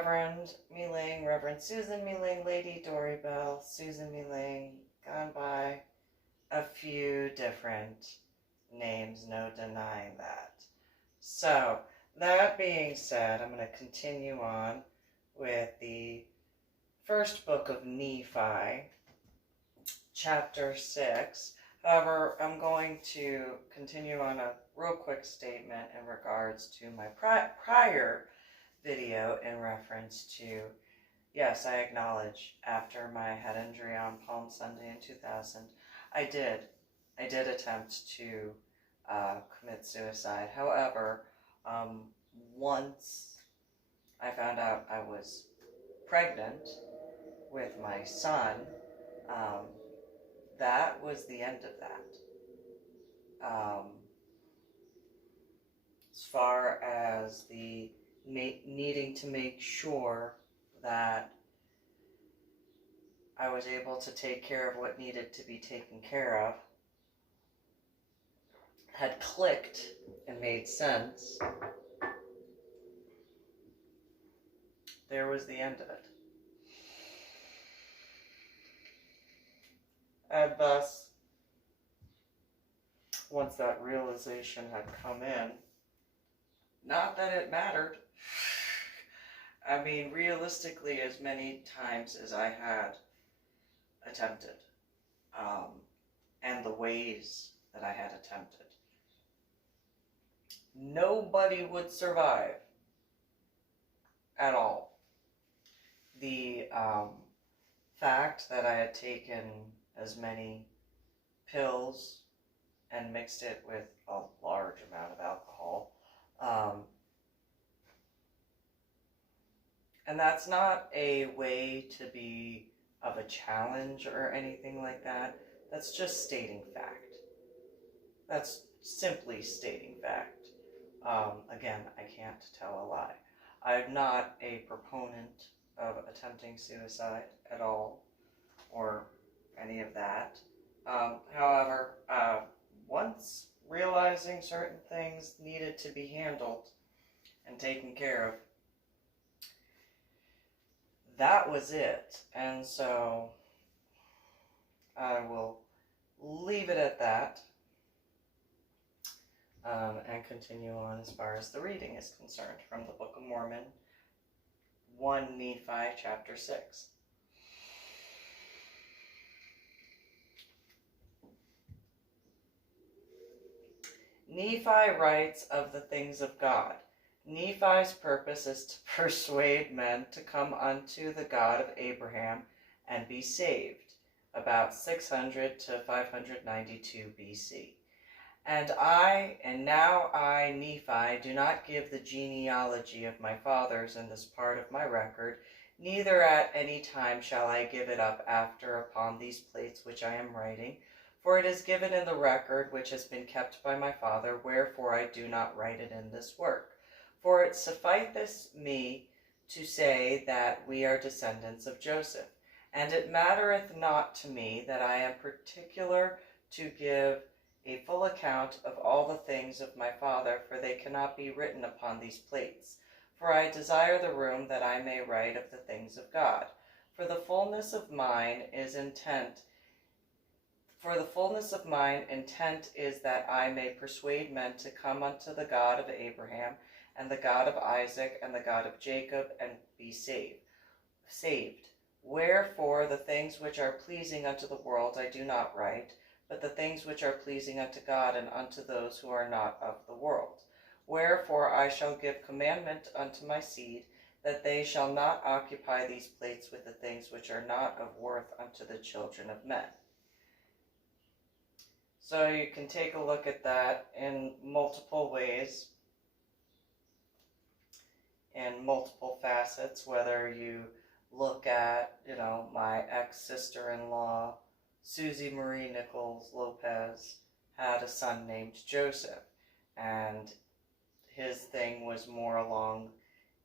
Reverend MeeLing, Reverend Susan MeeLing, Lady Dori, Belle, Susan MeeLing, gone by a few different names, no denying that. So, that being said, I'm going to continue on with the first book of Nephi, chapter 6. However, I'm going to continue on a real quick statement in regards to my prior video in reference to, yes, I acknowledge after my head injury on Palm Sunday in 2000, I did attempt to commit suicide. However, once I found out I was pregnant with my son, that was the end of that. As far as the needing to make sure that I was able to take care of what needed to be taken care of had clicked and made sense, there was the end of it. And thus, once that realization had come in, not that it mattered. I mean, realistically, as many times as I had attempted, and the ways that I had attempted, nobody would survive at all. The fact that I had taken as many pills and mixed it with a large amount of alcohol, and that's not a way to be of a challenge or anything like that. That's just stating fact. That's simply stating fact. Again, I can't tell a lie. I'm not a proponent of attempting suicide at all, or any of that. However, once realizing certain things needed to be handled and taken care of, that was it. And so I will leave it at that, and continue on as far as the reading is concerned from the Book of Mormon, 1 Nephi chapter 6. Nephi writes of the things of God. Nephi's purpose is to persuade men to come unto the God of Abraham and be saved, about 600 to 592 BC. And now I, Nephi, do not give the genealogy of my fathers in this part of my record, neither at any time shall I give it up after upon these plates which I am writing, for it is given in the record which has been kept by my father, wherefore I do not write it in this work. For it sufficeth me to say that we are descendants of Joseph, and it mattereth not to me that I am particular to give a full account of all the things of my father, for they cannot be written upon these plates. For I desire the room that I may write of the things of God. For the fullness of mine intent is that I may persuade men to come unto the God of Abraham, and the God of Isaac, and the God of Jacob, and be saved. Wherefore the things which are pleasing unto the world I do not write, but the things which are pleasing unto God and unto those who are not of the world. Wherefore I shall give commandment unto my seed, that they shall not occupy these plates with the things which are not of worth unto the children of men. So you can take a look at that in multiple ways, in multiple facets, whether you look at, my ex-sister-in-law, Susie Marie Nichols-Lopez, had a son named Joseph, and his thing was more along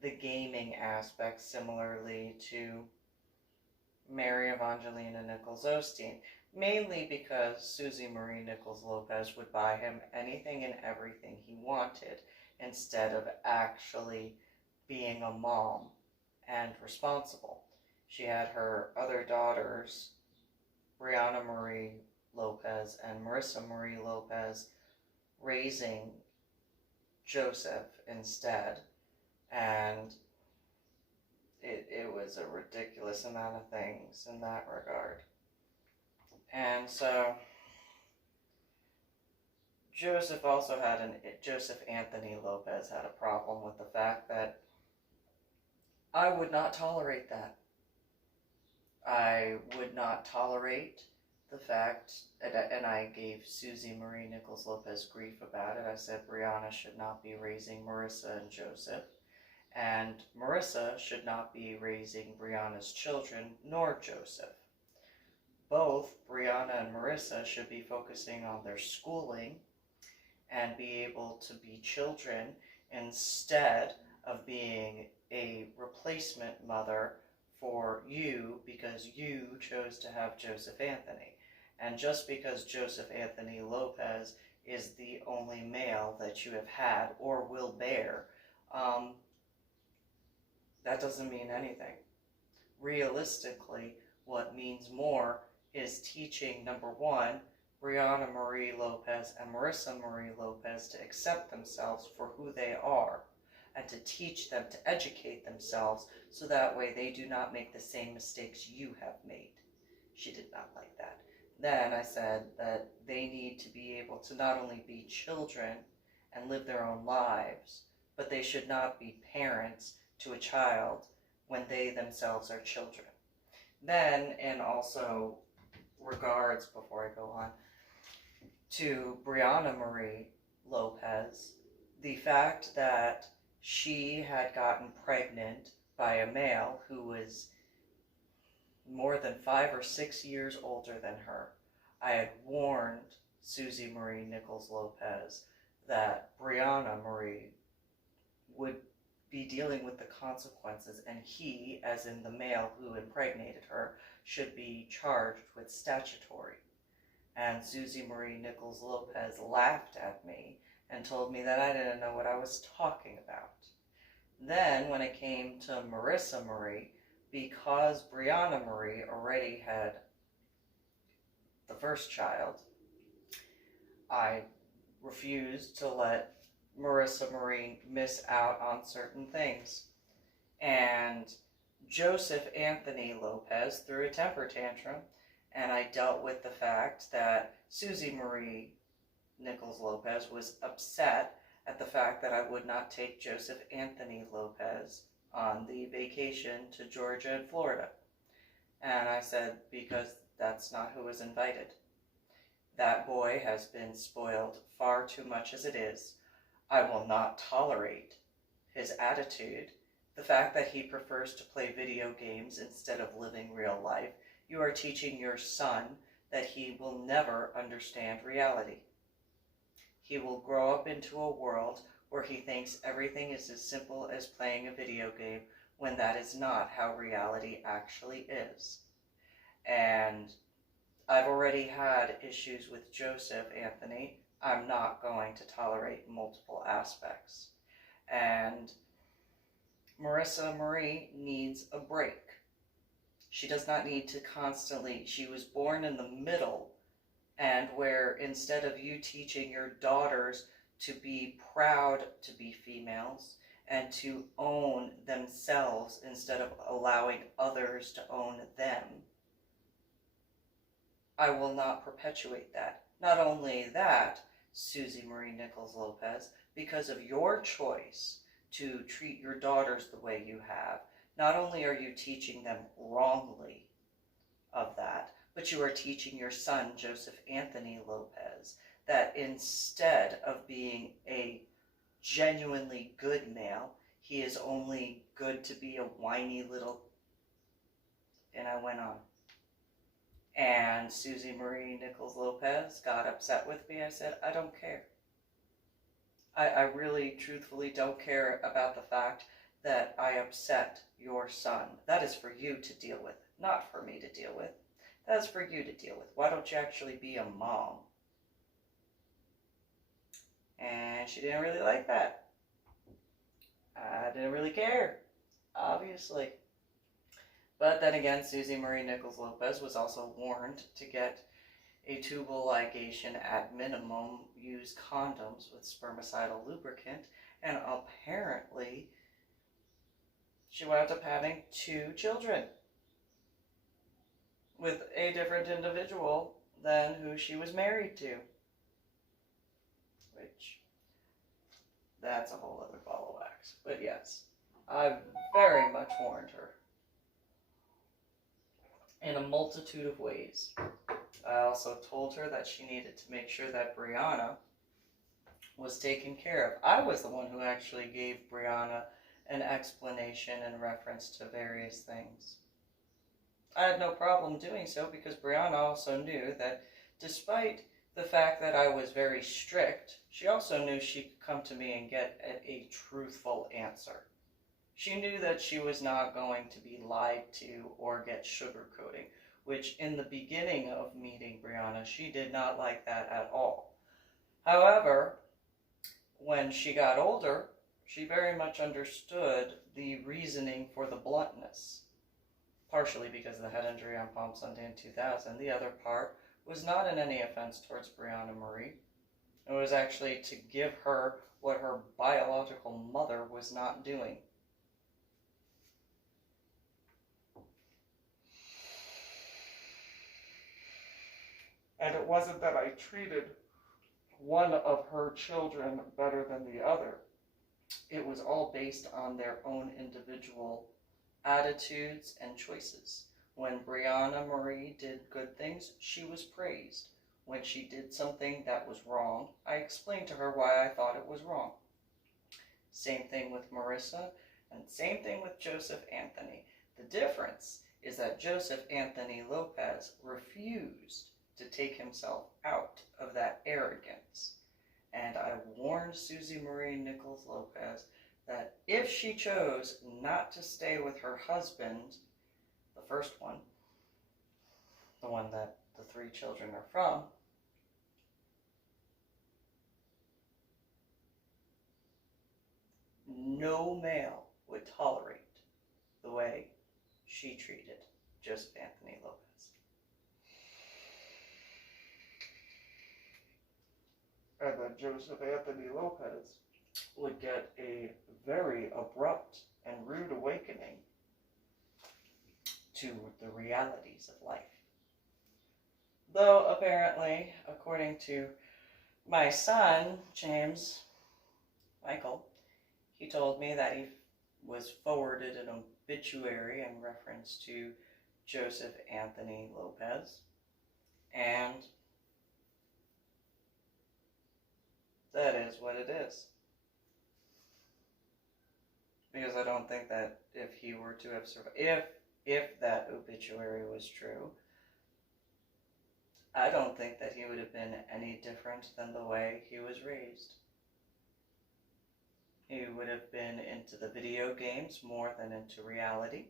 the gaming aspect, similarly to Mary Evangelina Nichols-Osteen, mainly because Susie Marie Nichols-Lopez would buy him anything and everything he wanted, instead of actually being a mom and responsible. She had her other daughters, Brianna Marie Lopez and Marissa Marie Lopez, raising Joseph instead. And it was a ridiculous amount of things in that regard. And so Joseph Anthony Lopez had a problem with the fact that I would not tolerate that. I would not tolerate the fact, and I gave Susie Marie Nichols-Lopez grief about it. I said Brianna should not be raising Marissa and Joseph, and Marissa should not be raising Brianna's children, nor Joseph. Both Brianna and Marissa should be focusing on their schooling and be able to be children instead of being a replacement mother for you because you chose to have Joseph Anthony. And just because Joseph Anthony Lopez is the only male that you have had or will bear, that doesn't mean anything. Realistically, what means more is teaching, number one, Brianna Marie Lopez and Marissa Marie Lopez to accept themselves for who they are, and to teach them to educate themselves so that way they do not make the same mistakes you have made. She did not like that. Then I said that they need to be able to not only be children and live their own lives, but they should not be parents to a child when they themselves are children. Then, in also regards, before I go on, to Brianna Marie Lopez, the fact that she had gotten pregnant by a male who was more than 5 or 6 years older than her. I had warned Susie Marie Nichols-Lopez that Brianna Marie would be dealing with the consequences, and he, as in the male who impregnated her, should be charged with statutory. And Susie Marie Nichols-Lopez laughed at me and told me that I didn't know what I was talking about. Then, when it came to Marissa Marie, because Brianna Marie already had the first child, I refused to let Marissa Marie miss out on certain things. And Joseph Anthony Lopez threw a temper tantrum, and I dealt with the fact that Susie Marie Nichols-Lopez was upset at the fact that I would not take Joseph Anthony Lopez on the vacation to Georgia and Florida. And I said, because that's not who was invited. That boy has been spoiled far too much as it is. I will not tolerate his attitude, the fact that he prefers to play video games instead of living real life. You are teaching your son that he will never understand reality. He will grow up into a world where he thinks everything is as simple as playing a video game, when that is not how reality actually is. And I've already had issues with Joseph Anthony. I'm not going to tolerate multiple aspects. And Marissa Marie needs a break. She does not need to constantly, she was born in the middle, and where instead of you teaching your daughters to be proud to be females and to own themselves instead of allowing others to own them, I will not perpetuate that. Not only that, Susie Marie Nichols-Lopez, because of your choice to treat your daughters the way you have, not only are you teaching them wrongly of that, but you are teaching your son, Joseph Anthony Lopez, that instead of being a genuinely good male, he is only good to be a whiny little... And I went on. And Susie Marie Nichols-Lopez got upset with me. I said, I don't care. I really, truthfully don't care about the fact that I upset your son. That is for you to deal with, not for me to deal with. That is for you to deal with. Why don't you actually be a mom? And she didn't really like that. I didn't really care. obviously. But then again, Susie Marie Nichols-Lopez was also warned to get a tubal ligation at minimum, use condoms with spermicidal lubricant, and apparently she wound up having 2 children with a different individual than who she was married to. Which, that's a whole other ball of wax. But yes, I very much warned her in a multitude of ways. I also told her that she needed to make sure that Brianna was taken care of. I was the one who actually gave Brianna an explanation in reference to various things. I had no problem doing so because Brianna also knew that despite the fact that I was very strict, she also knew she could come to me and get a truthful answer. She knew that she was not going to be lied to or get sugarcoating, which in the beginning of meeting Brianna, she did not like that at all. However, when she got older, she very much understood the reasoning for the bluntness. Partially because of the head injury on Palm Sunday in 2000. The other part was not in any offense towards Brianna Marie. It was actually to give her what her biological mother was not doing. And it wasn't that I treated one of her children better than the other. It was all based on their own individual attitudes and choices. When Brianna Marie did good things, she was praised. When she did something that was wrong, I explained to her why I thought it was wrong. Same thing with Marissa, and same thing with Joseph Anthony. The difference is that Joseph Anthony Lopez refused to take himself out of that arrogance. And I warned Susie Marie Nichols-Lopez that if she chose not to stay with her husband, the first one, the one that the 3 children are from, no male would tolerate the way she treated Joseph Anthony Lopez. And then Joseph Anthony Lopez would get a very abrupt and rude awakening to the realities of life. Though apparently, according to my son, James Michael, he told me that he was forwarded an obituary in reference to Joseph Anthony Lopez, and that is what it is. Because I don't think that if he were to have survived, if that obituary was true, I don't think that he would have been any different than the way he was raised. He would have been into the video games more than into reality.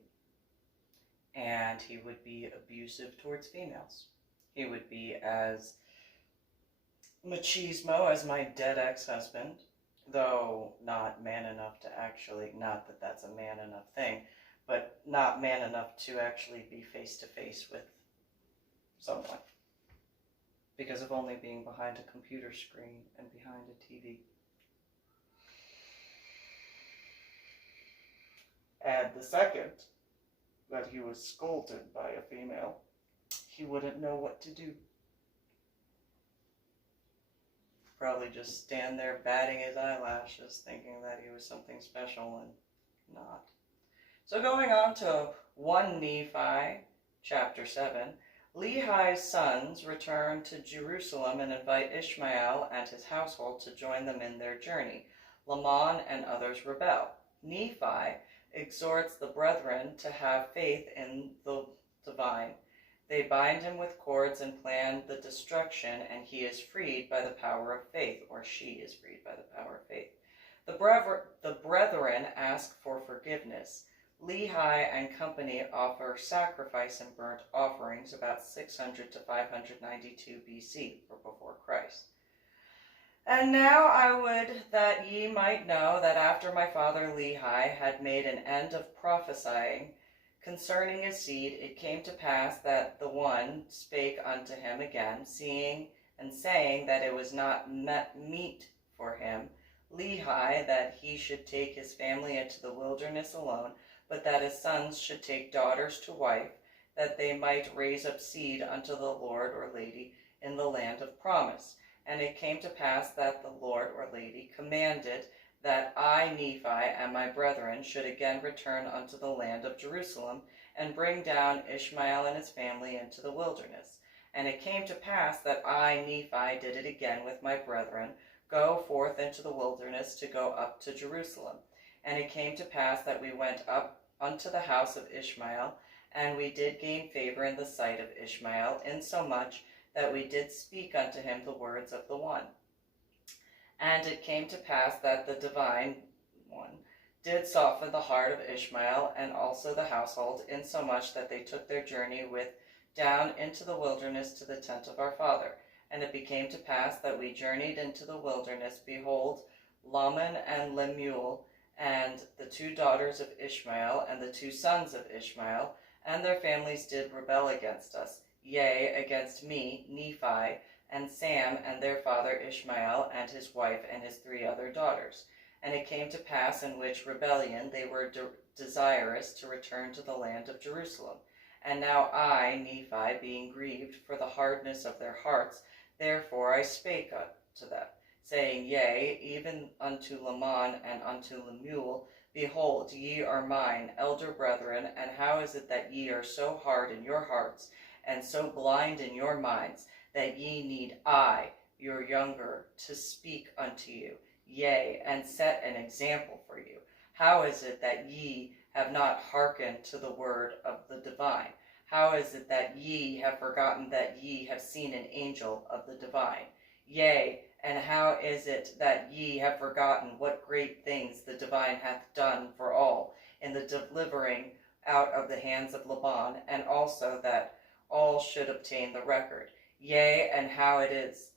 And he would be abusive towards females. He would be as machismo as my dead ex-husband, though not man enough to actually, not that that's a man enough thing, but not man enough to actually be face-to-face with someone. Because of only being behind a computer screen and behind a TV. And the second that he was scolded by a female, he wouldn't know what to do. Probably just stand there batting his eyelashes, thinking that he was something special and not. So going on to 1 Nephi, chapter 7, Lehi's sons return to Jerusalem and invite Ishmael and his household to join them in their journey. Laman and others rebel. Nephi exhorts the brethren to have faith in the divine. They bind him with cords and plan the destruction, and he is freed by the power of faith, or she is freed by the power of faith. The brethren ask for forgiveness. Lehi and company offer sacrifice and burnt offerings about 600 to 592 BC, or before Christ. And now I would that ye might know that after my father Lehi had made an end of prophesying concerning his seed, it came to pass that the one spake unto him again, seeing and saying that it was not meet for him, Lehi, that he should take his family into the wilderness alone, but that his sons should take daughters to wife, that they might raise up seed unto the Lord or Lady in the land of promise. And it came to pass that the Lord or Lady commanded that I, Nephi, and my brethren should again return unto the land of Jerusalem, and bring down Ishmael and his family into the wilderness. And it came to pass that I, Nephi, did it again with my brethren, go forth into the wilderness to go up to Jerusalem. And it came to pass that we went up unto the house of Ishmael, and we did gain favor in the sight of Ishmael, insomuch that we did speak unto him the words of the one. And it came to pass that the divine one did soften the heart of Ishmael and also the household, insomuch that they took their journey with down into the wilderness to the tent of our father. And it became to pass that we journeyed into the wilderness, behold, Laman and Lemuel, and the two daughters of Ishmael, and the two sons of Ishmael, and their families did rebel against us, yea, against me, Nephi, and Sam, and their father Ishmael, and his wife, and his 3 other daughters. And it came to pass in which rebellion they were desirous to return to the land of Jerusalem. And now I, Nephi, being grieved for the hardness of their hearts, therefore I spake unto them, saying, Yea, even unto Laman and unto Lemuel, behold, ye are mine elder brethren, and how is it that ye are so hard in your hearts, and so blind in your minds, that ye need I, your younger, to speak unto you, yea, and set an example for you? How is it that ye have not hearkened to the word of the divine? How is it that ye have forgotten that ye have seen an angel of the divine? Yea, and how is it that ye have forgotten what great things the divine hath done for all, in the delivering out of the hands of Laban, and also that all should obtain the record? Yea, and how is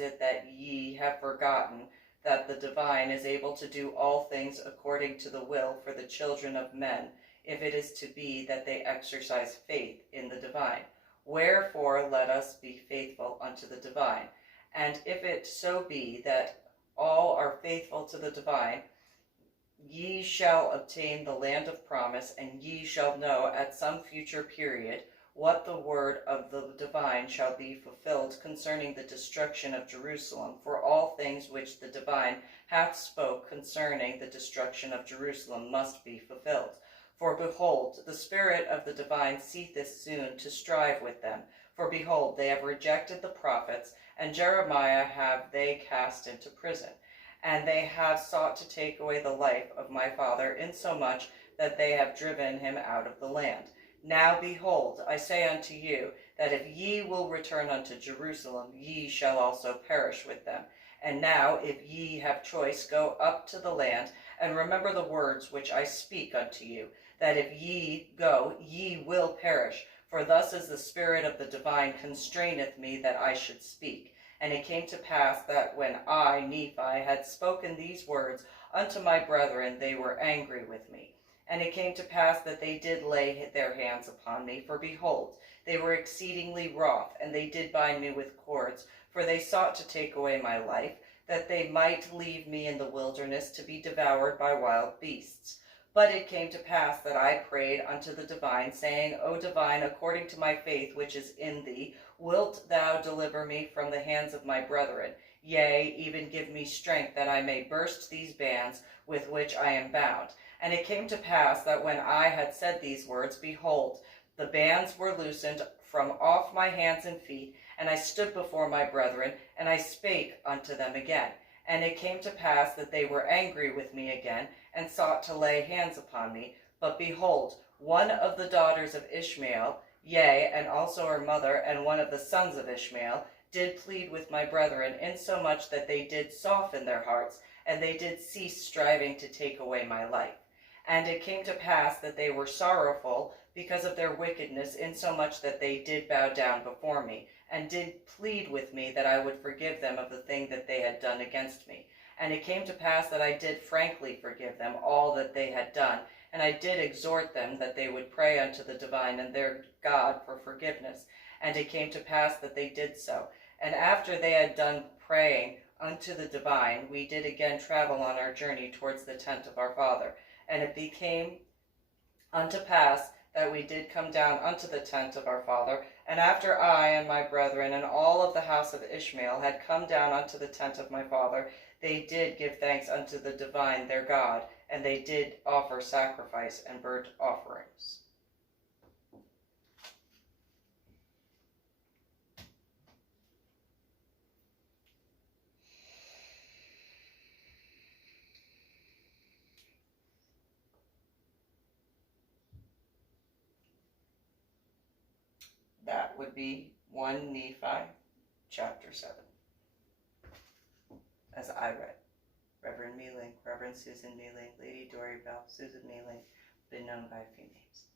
it that ye have forgotten that the divine is able to do all things according to the will for the children of men, if it is to be that they exercise faith in the divine? Wherefore let us be faithful unto the divine. And if it so be that all are faithful to the divine, ye shall obtain the land of promise, and ye shall know at some future period what the word of the divine shall be fulfilled concerning the destruction of Jerusalem. For all things which the divine hath spoke concerning the destruction of Jerusalem must be fulfilled. For behold, the spirit of the divine seeketh soon to strive with them. For behold, they have rejected the prophets, and Jeremiah have they cast into prison. And they have sought to take away the life of my father, insomuch that they have driven him out of the land. Now behold, I say unto you, that if ye will return unto Jerusalem, ye shall also perish with them. And now, if ye have choice, go up to the land, and remember the words which I speak unto you, that if ye go, ye will perish. For thus is the spirit of the divine constraineth me that I should speak. And it came to pass that when I, Nephi, had spoken these words unto my brethren, they were angry with me. And it came to pass that they did lay their hands upon me, for behold, they were exceedingly wroth, and they did bind me with cords, for they sought to take away my life, that they might leave me in the wilderness to be devoured by wild beasts. But it came to pass that I prayed unto the divine, saying, O divine, according to my faith which is in thee, wilt thou deliver me from the hands of my brethren? Yea, even give me strength that I may burst these bands with which I am bound. And it came to pass that when I had said these words, behold, the bands were loosened from off my hands and feet, and I stood before my brethren, and I spake unto them again. And it came to pass that they were angry with me again, and sought to lay hands upon me. But behold, one of the daughters of Ishmael, yea, and also her mother, and one of the sons of Ishmael, did plead with my brethren, insomuch that they did soften their hearts, and they did cease striving to take away my life. And it came to pass that they were sorrowful because of their wickedness, insomuch that they did bow down before me, and did plead with me that I would forgive them of the thing that they had done against me. And it came to pass that I did frankly forgive them all that they had done, and I did exhort them that they would pray unto the divine and their God for forgiveness. And it came to pass that they did so. And after they had done praying unto the divine, we did again travel on our journey towards the tent of our father. And it became unto pass that we did come down unto the tent of our father. And after I and my brethren and all of the house of Ishmael had come down unto the tent of my father, they did give thanks unto the divine their God, and they did offer sacrifice and burnt offerings. That would be 1 Nephi, chapter 7, as I read. Reverend MeeLing, Reverend Susan MeeLing, Lady Dori, Belle, Susan MeeLing, been known by a few names.